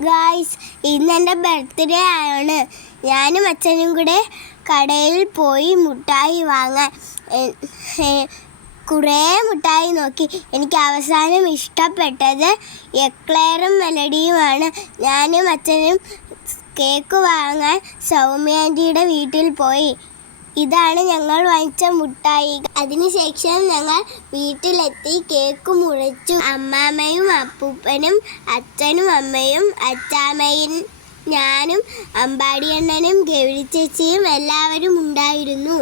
Guys ഇന്ന് എന്റെ birthday ആണ്. ഞാനും അച്ഛനും കൂടെ കടയിൽ പോയി മുട്ടായി വാങ്ങാൻ. കുറേ മുട്ടായി നോക്കി. എനിക്ക് അവസാനം ഇഷ്ടപ്പെട്ടത് എക്ലെയറും മെലഡിയുമാണ്. ഞാനും അച്ഛനും കേക്ക് വാങ്ങാൻ സൗമ്യാന്റിയുടെ വീട്ടിൽ പോയി. ഇതാണ് ഞങ്ങൾ വാങ്ങിച്ച മുട്ടായി. അതിനുശേഷം ഞങ്ങൾ വീട്ടിലെത്തി കേക്ക് മുറിച്ചു. അമ്മാമ്മയും അപ്പൂപ്പനും അച്ഛനും അമ്മയും അച്ചാമ്മയും ഞാനും അമ്പാടിയണ്ണനും ഗൗരി ചേച്ചിയും എല്ലാവരും ഉണ്ടായിരുന്നു.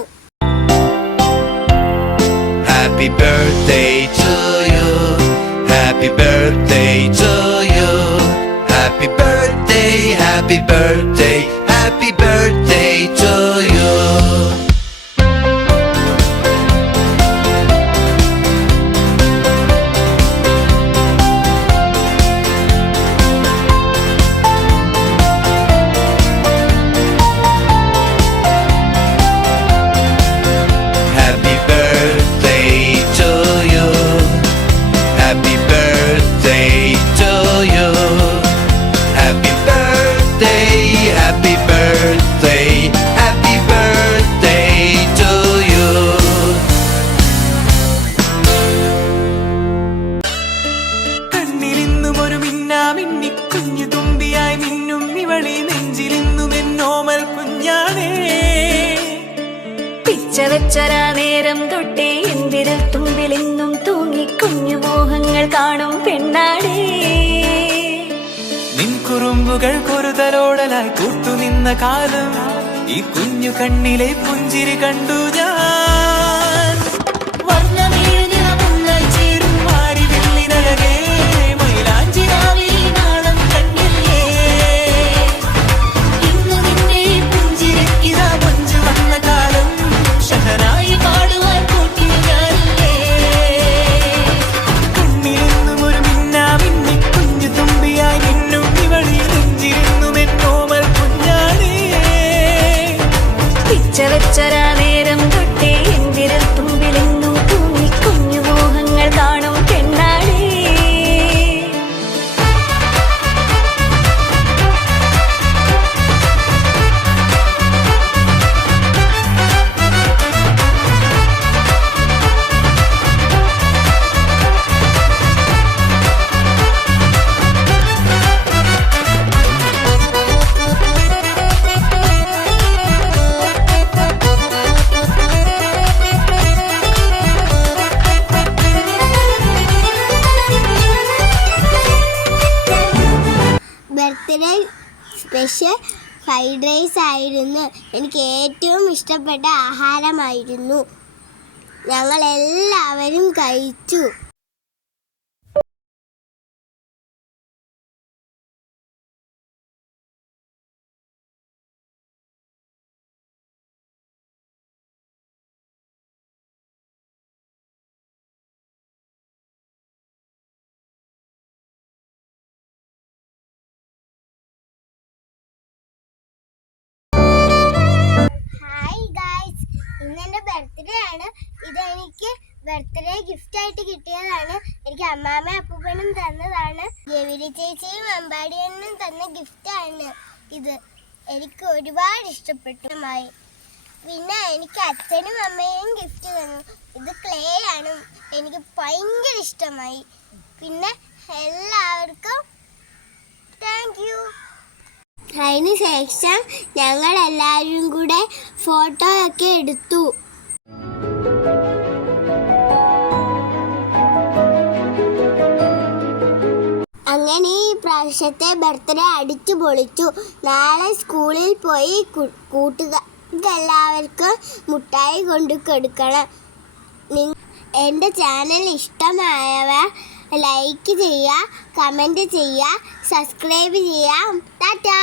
Happy birthday to you. വെച്ചരാ നേരം തൊട്ടേ എന്തിരൽ തുമ്പിലെന്നും തൂങ്ങി കുഞ്ഞു മോഹങ്ങൾ കാണും പെണ്ണാടി. നിൻ കുറുമ്പുകൾ കുറുതലോടലായി കൂട്ടുനിന്ന കാലം ഈ കുഞ്ഞു കണ്ണിലെ പുഞ്ചിരി കണ്ടു ഞാൻ. ബർത്ത്ഡേ സ്പെഷ്യൽ ഫ്രൈഡ് റൈസ് ആയിരുന്നു. എനിക്ക് ഏറ്റവും ഇഷ്ടപ്പെട്ട ആഹാരമായിരുന്നു. ഞങ്ങൾ എല്ലാവരും കഴിച്ചു. ഇന്ന് എന്റെ ബർത്ത്ഡേ ആണ്. ഇതെനിക്ക് ബർത്ത്ഡേ ഗിഫ്റ്റ് ആയിട്ട് കിട്ടിയതാണ്. എനിക്ക് അമ്മാമ്മ അപ്പൂപ്പനും തന്നതാണ്. ഗവിരി ചേച്ചിയും അമ്പാടിയണ്ണനും തന്ന ഗിഫ്റ്റാണ് ഇത്. എനിക്ക് ഒരുപാട് ഇഷ്ടപ്പെട്ടു. മായി. പിന്നെ എനിക്ക് അച്ഛനും അമ്മയും ഗിഫ്റ്റ് തന്നു. ഇത് ക്ലേ ആണ്. എനിക്ക് ഭയങ്കര ഇഷ്ടമായി. പിന്നെ എല്ലാവർക്കും താങ്ക് യു അതിന് ശേഷം ഞങ്ങൾ എല്ലാവരും കൂടെ ഫോട്ടോ ഒക്കെ എടുത്തു. അങ്ങനെ ഈ പ്രാവശ്യത്തെ ബർത്ത്ഡേ അടിച്ചു പൊളിച്ചു. നാളെ സ്കൂളിൽ പോയി കൂട്ടുകാർക്കെല്ലാവർക്കും മുട്ടായി കൊണ്ടു കൊടുക്കണം. എന്റെ ചാനൽ ഇഷ്ടമായവ ലൈക്ക് ചെയ്യുക കമന്റ് ചെയ്യുക സബ്സ്ക്രൈബ് ചെയ്യാം ടാറ്റാ!